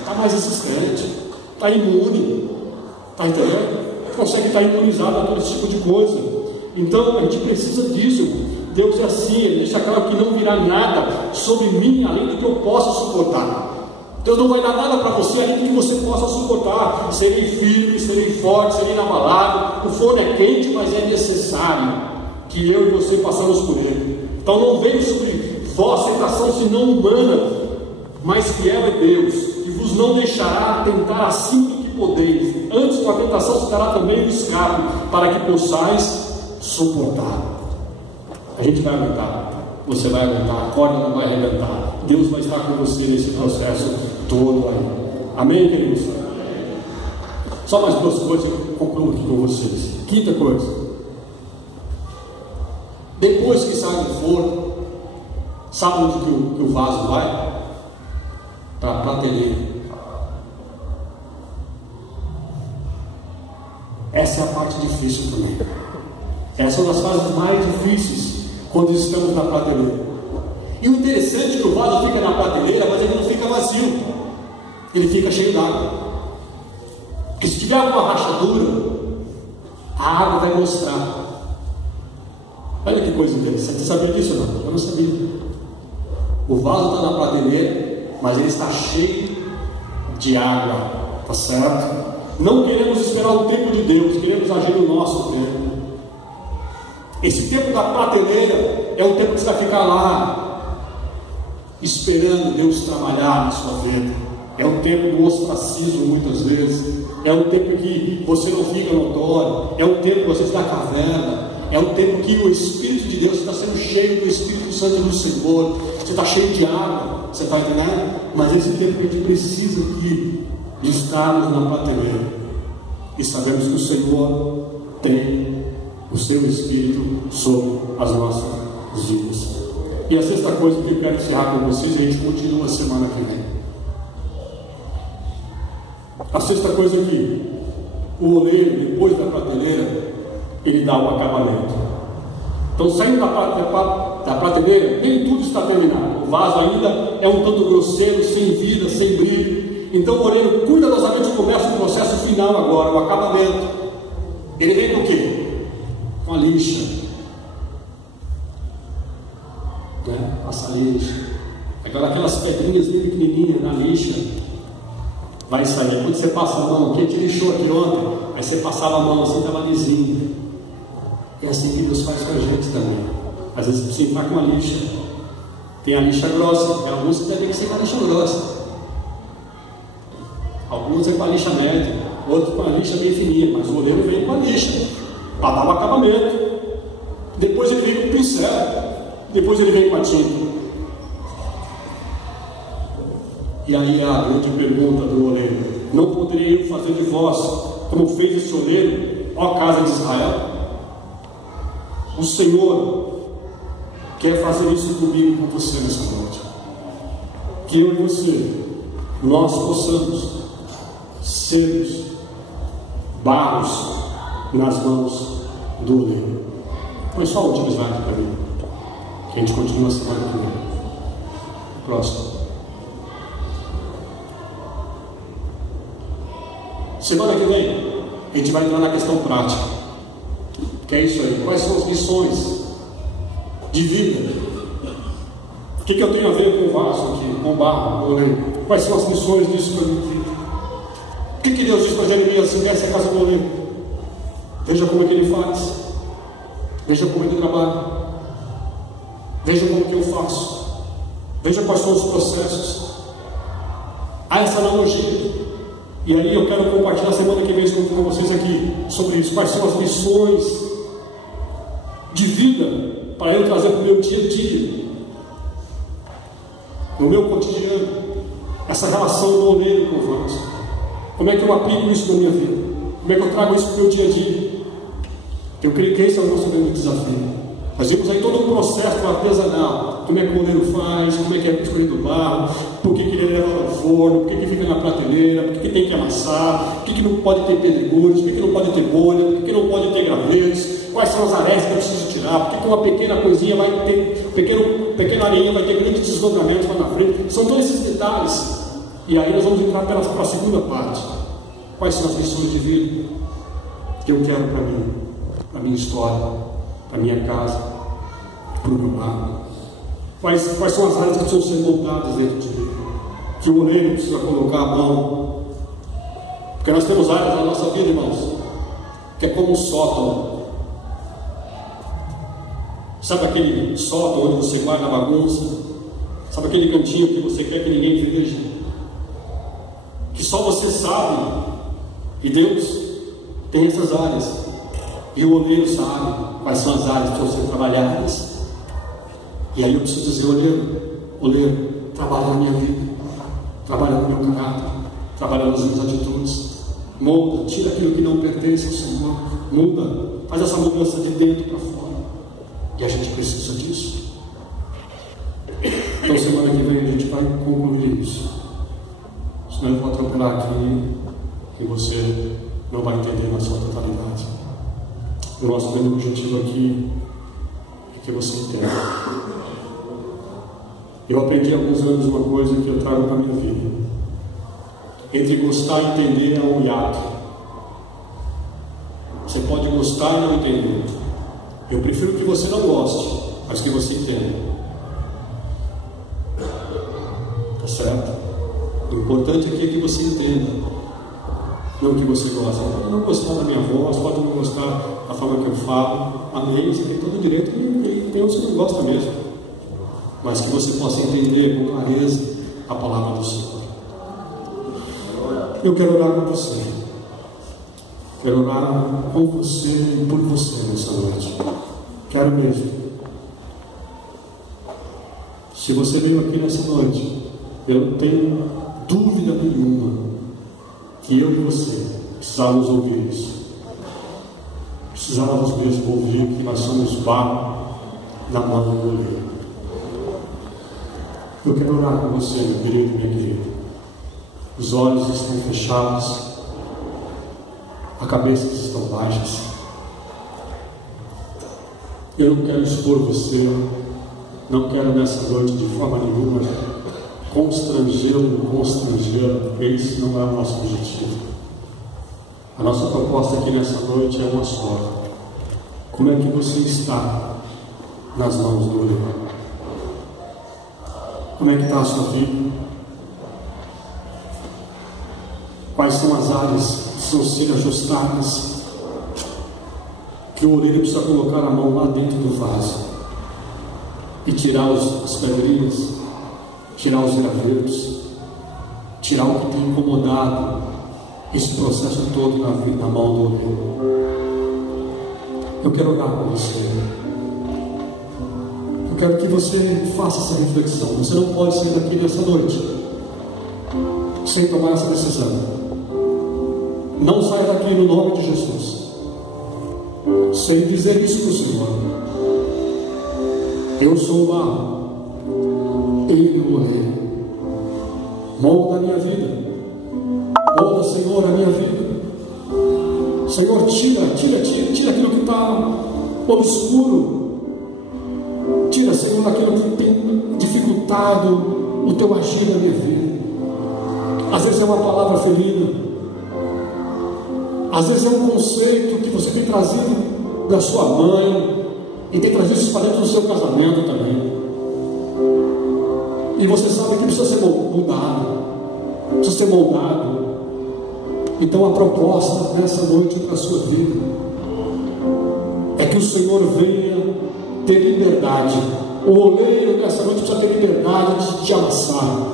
está mais resistente, está imune, está entendendo? Consegue estar imunizado a todo esse tipo de coisa. Então a gente precisa disso. Deus é assim, Ele deixa claro que não virá nada sobre mim além do que eu possa suportar. Deus não vai dar nada para você além do que você possa suportar. Serei firme, serei forte, serei inabalável. O forno é quente, mas é necessário que eu e você passamos por ele. Então não venha sobre vós tentação senão humana, mas fiel é Deus, que vos não deixará tentar acima do que podeis. Antes com a tentação se dará também o escape, para que possais suportar. A gente vai aguentar. Você vai aguentar, a corda não vai arrebentar. Deus vai estar com você nesse processo todo aí. Amém, queridos? Só mais duas coisas que eu concluo aqui com vocês. Quinta coisa. Depois que sai do forno, sabe onde que o vaso vai? Para a prateleira. Essa é a parte difícil também. Essa é uma das fases mais difíceis quando estamos na prateleira. E o interessante é que o vaso fica na prateleira, mas ele não fica vazio, ele fica cheio d'água. Porque se tiver uma rachadura, a água vai mostrar. Olha que coisa interessante. Você sabia disso ou não? Eu não sabia. O vaso está na prateleira, mas ele está cheio de água, tá certo? Não queremos esperar o tempo de Deus, queremos agir no nosso tempo. Esse tempo da prateleira é o tempo que você vai ficar lá esperando Deus trabalhar na sua vida. É o tempo do ostracismo muitas vezes. É o tempo que você não fica notório. É o tempo que você está na caverna. É o tempo que o Espírito de Deus está sendo cheio do Espírito Santo do Senhor. Você está cheio de água. Você está entendendo? Mas esse tempo que a gente precisa aqui de estarmos na prateleira e sabemos que o Senhor tem o seu Espírito sobre as nossas vidas. E a sexta coisa que eu quero encerrar com vocês, a gente continua a semana que vem. A sexta coisa é que o oleiro, depois da prateleira, ele dá o acabamento. Então, saindo da prateleira, nem tudo está terminado. O vaso ainda é um tanto grosseiro, sem vida, sem brilho. Então, o oleiro cuidadosamente começa o processo final agora, o acabamento. Ele vem com o quê? Com a lixa, né? Passa a lixa, aquelas pedrinhas bem pequenininhas na lixa, vai sair. Quando você passa a mão aqui, te lixou aqui ontem, aí você passava a mão assim, estava lisinho. É assim que Deus faz com a gente também. Às vezes você entrar com uma lixa, tem a lixa grossa, tem alguns que devem ser com a lixa grossa, alguns é com a lixa média, outros com a lixa bem fininha, mas o oleiro vem com a lixa para dar o acabamento. Depois ele vem com o pincel, depois ele vem com a tinta. E aí a grande pergunta do oleiro: não poderia eu fazer de vós como fez esse oleiro, ó casa de Israel? O Senhor quer fazer isso comigo e com você nessa noite. Que eu e você, nós possamos sermos barros nas mãos do oleiro. Põe só o último slide para mim, que a gente continua a semana que vem. Próximo. Semana que vem a gente vai entrar na questão prática, que é isso aí. Quais são as lições de vida? O que eu tenho a ver com o vaso aqui, com o barro, com o oleiro? Quais são as lições disso para mim? O que Deus diz para Jeremias assim: essa é a casa do oleiro? Veja como é que ele faz, veja como ele trabalha, veja como que eu faço, veja quais são os processos. Há essa analogia. E aí eu quero compartilhar semana que vem com vocês aqui sobre isso. Quais são as lições de vida para eu trazer para o meu dia a dia, no meu cotidiano, essa relação do oleiro com o vaso. Como é que eu aplico isso na minha vida? Como é que eu trago isso para o meu dia a dia? Eu creio que esse é o nosso grande desafio. Nós vimos aí todo um processo artesanal. Como é que o oleiro faz, como é que é escolhido o barro, por que ele leva ao forno, por que fica na prateleira, por que tem que amassar, por que não pode ter pedregulhos, por que não pode ter bolha, por que não pode ter gravetos, quais são as arestas que eu preciso tirar, por que uma pequena coisinha vai ter, pequena areinha vai ter grandes desdobramentos lá na frente. São todos esses detalhes. E aí nós vamos entrar para a segunda parte. Quais são as lições de vida que eu quero para mim, para a minha história, para a minha casa, para o meu lar? Quais são as áreas que precisam ser montadas dentro de mim, que o oleiro precisa colocar a mão? Porque nós temos áreas na nossa vida, irmãos, que é como um sótão. Sabe aquele sótão onde você guarda a bagunça? Sabe aquele cantinho que você quer que ninguém veja? Que só você sabe. E Deus tem essas áreas. E o oleiro sabe quais são as áreas que precisam ser trabalhadas. E aí eu preciso dizer: oleiro, trabalha na minha vida, trabalha no meu caráter, trabalha nas minhas atitudes, molda, tira aquilo que não pertence ao Senhor, muda, faz essa mudança de dentro para fora. E a gente precisa disso. Então semana que vem a gente vai concluir isso. Senão eu vou atropelar aqui e você não vai entender na sua totalidade. O nosso grande objetivo aqui é que você entenda. Eu aprendi há alguns anos uma coisa que eu trago para a minha vida. Entre gostar e entender há um hiato. Você pode gostar e não entender. Eu prefiro que você não goste, mas que você entenda. Tá certo? O importante aqui é que você entenda, não que você goste. Pode não gostar da minha voz, pode não gostar da forma que eu falo. Amém, você tem todo o direito, e tem outros que não gostam mesmo. Mas que você possa entender com clareza a palavra do Senhor. Eu quero orar com você. Quero orar com você e por você nessa noite. Quero mesmo. Se você veio aqui nessa noite, eu não tenho dúvida nenhuma que eu e você precisávamos ouvir isso. Precisávamos mesmo ouvir que nós somos barro na mão do oleiro. Eu quero orar com você, meu querido, minha querida. Os olhos estão fechados, a cabeça estão baixas. Eu não quero expor você, não quero nessa noite de forma nenhuma constrangê-lo, porque esse não é o nosso objetivo. A nossa proposta aqui nessa noite é uma só. Como é que você está nas mãos do oleiro? Como é que está a sua vida? quais são as áreas que precisam ser ajustadas, que o oleiro precisa colocar a mão lá dentro do vaso e tirar as pedrinhas, tirar os gravetos, tirar o que tem incomodado esse processo todo na mão do oleiro. Eu quero orar com você. Eu quero que você faça essa reflexão. Você não pode sair daqui nessa noite sem tomar essa decisão. Não saia daqui no nome de Jesus sem dizer isso para o Senhor. Eu sou o barro, Ele é o oleiro. Molda a minha vida. Molda, Senhor, a minha vida. Senhor, tira aquilo que está obscuro. Tira, Senhor, aquilo que tem dificultado o teu agir na minha vida. Às vezes é uma palavra ferida, às vezes é um conceito que você tem trazido da sua mãe e tem trazido isso para dentro do seu casamento também, e você sabe que precisa ser mudado, precisa ser moldado. Então a proposta nessa noite para a sua vida é que o Senhor venha ter liberdade. O oleiro nessa noite precisa ter liberdade de te amassar,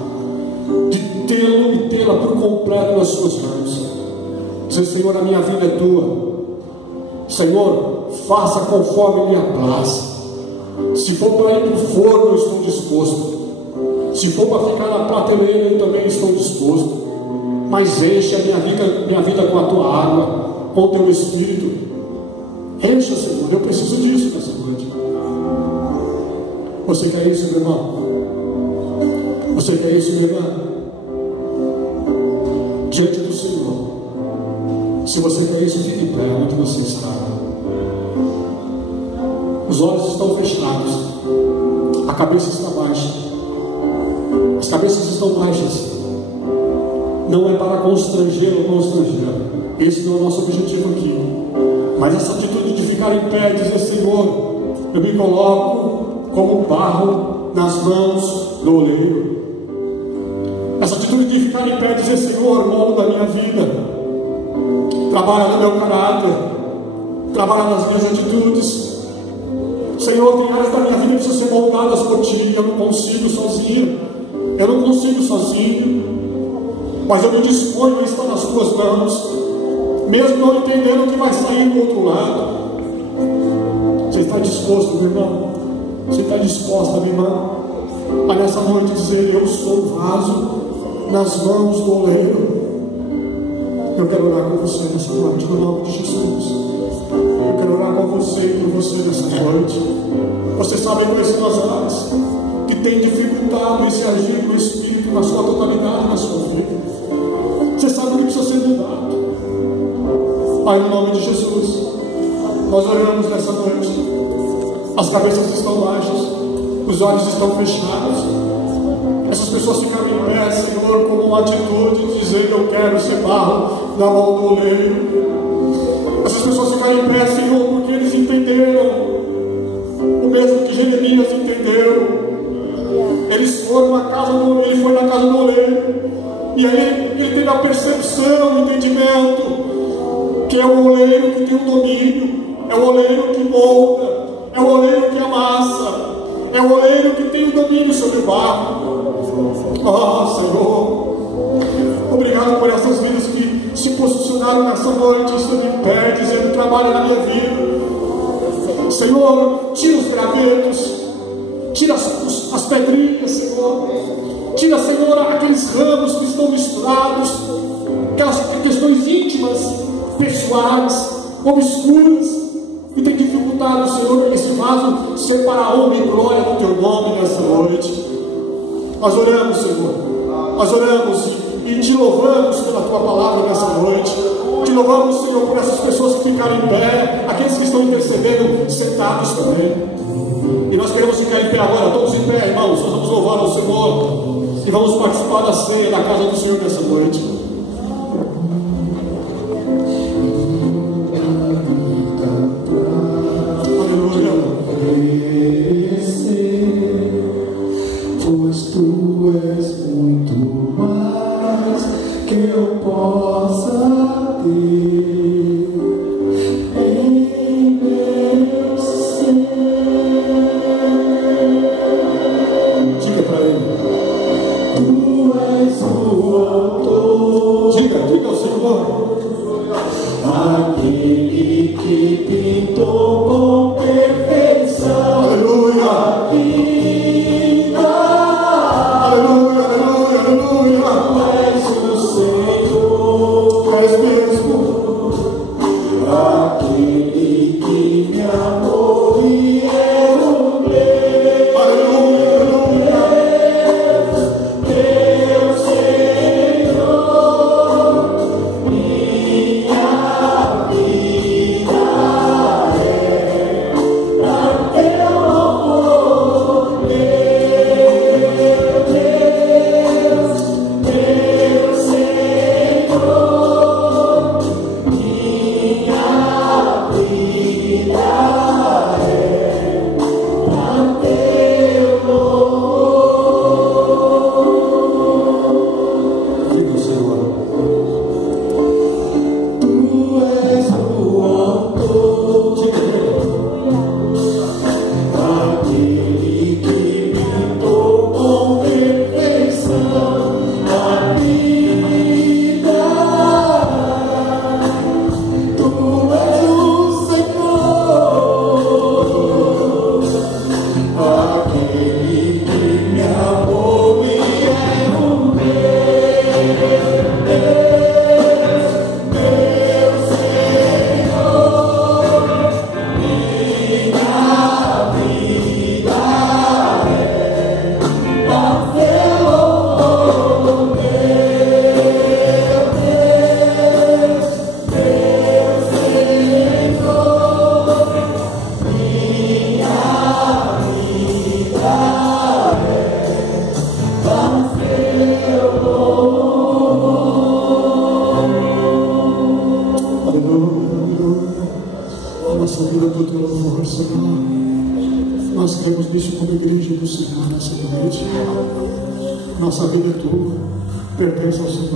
de tê-lo e tê-la por completo nas suas mãos. Dizer: Senhor, a minha vida é tua. Senhor, faça conforme me apraz. Se for para ir para o forno, eu estou disposto. Se for para ficar na prateleira, eu também estou disposto. Mas enche a minha vida com a tua água, com o teu Espírito. Encha, Senhor, eu preciso disso nessa noite. Você quer isso, meu irmão? Você quer isso, minha irmã? Diante do Senhor, se você quer isso, fique em pé onde você está. Os olhos estão fechados, a cabeça está baixa, as cabeças estão baixas. Não é para constranger ou constranger, esse não é o nosso objetivo aqui. Mas essa atitude de ficar em pé e dizer: Senhor, eu me coloco como barro nas mãos do oleiro. Essa atitude de ficar em pé e dizer: Senhor, molda a minha vida, trabalha no meu caráter, trabalha nas minhas atitudes. Senhor, tem áreas da minha vida que precisam ser moldadas por Ti. Eu não consigo sozinho, mas eu me disponho a estar nas Tuas mãos, mesmo não entendendo o que vai sair do outro lado. Você está disposto, meu irmão? Você está disposta, minha irmã, a nessa noite dizer: eu sou o vaso nas mãos do oleiro? Eu quero orar com você nessa noite, no nome de Jesus. Eu quero orar com você e por você nessa noite. Você sabe quais são as áreas que tem dificultado esse agir do Espírito na sua totalidade, na sua vida. Você sabe que precisa ser mudado. Pai, no nome de Jesus, nós oramos nessa noite. As cabeças estão baixas, os olhos estão fechados. Essas pessoas ficaram em pé, Senhor, com uma atitude de dizer: eu quero ser barro na mão do oleiro. Essas pessoas ficaram em pé, Senhor, porque eles entenderam o mesmo que Jeremias entendeu. Eles foram na casa do oleiro, ele foi na casa do oleiro, e aí ele teve a percepção, o entendimento que é o oleiro que tem o domínio, é o oleiro que molda, é o oleiro que amassa, é o oleiro que tem o domínio sobre o barro. Senhor, obrigado por essas vidas que se posicionaram nessa noite, estão em pé, dizendo: trabalha na minha vida. Senhor, tira os gravetos, tira as pedrinhas, Senhor. Tira, Senhor, aqueles ramos que estão misturados, aquelas questões íntimas, pessoais, obscuras, que tem dificultado, Senhor, esse vaso ser para a honra e glória do Teu nome nessa noite. Nós oramos, Senhor, nós oramos e Te louvamos pela Tua palavra nessa noite. Te louvamos, Senhor, por essas pessoas que ficaram em pé, aqueles que estão intercedendo sentados também. E nós queremos ficar em pé agora, todos em pé, irmãos. Nós vamos louvar ao Senhor e vamos participar da ceia na casa do Senhor nessa noite. Pois Tu és muito mais que eu possa ter em meu ser. Diga para ele: Tu és o autor. Diga ao Senhor: aquele que pintou com perfeição. Aleluia. A vida. Aleluia, aleluia, aleluia. Tu és o Senhor. Tu és mesmo. Aquele que me amou e eu dei. Aleluia, aleluia. Meu Senhor, minha vida é pra teu amor, meu Deus, meu Senhor, minha vida é pra teu amor. Diga, Senhor: Tu és o autor. Aquele que pintou com perfeição a vida. Tu és o Senhor. Aquele que me amou e eu nossa vida do teu louvor, Senhor. Nós queremos nisso como igreja do Senhor nessa noite. Nossa vida é tua, pertence ao Senhor.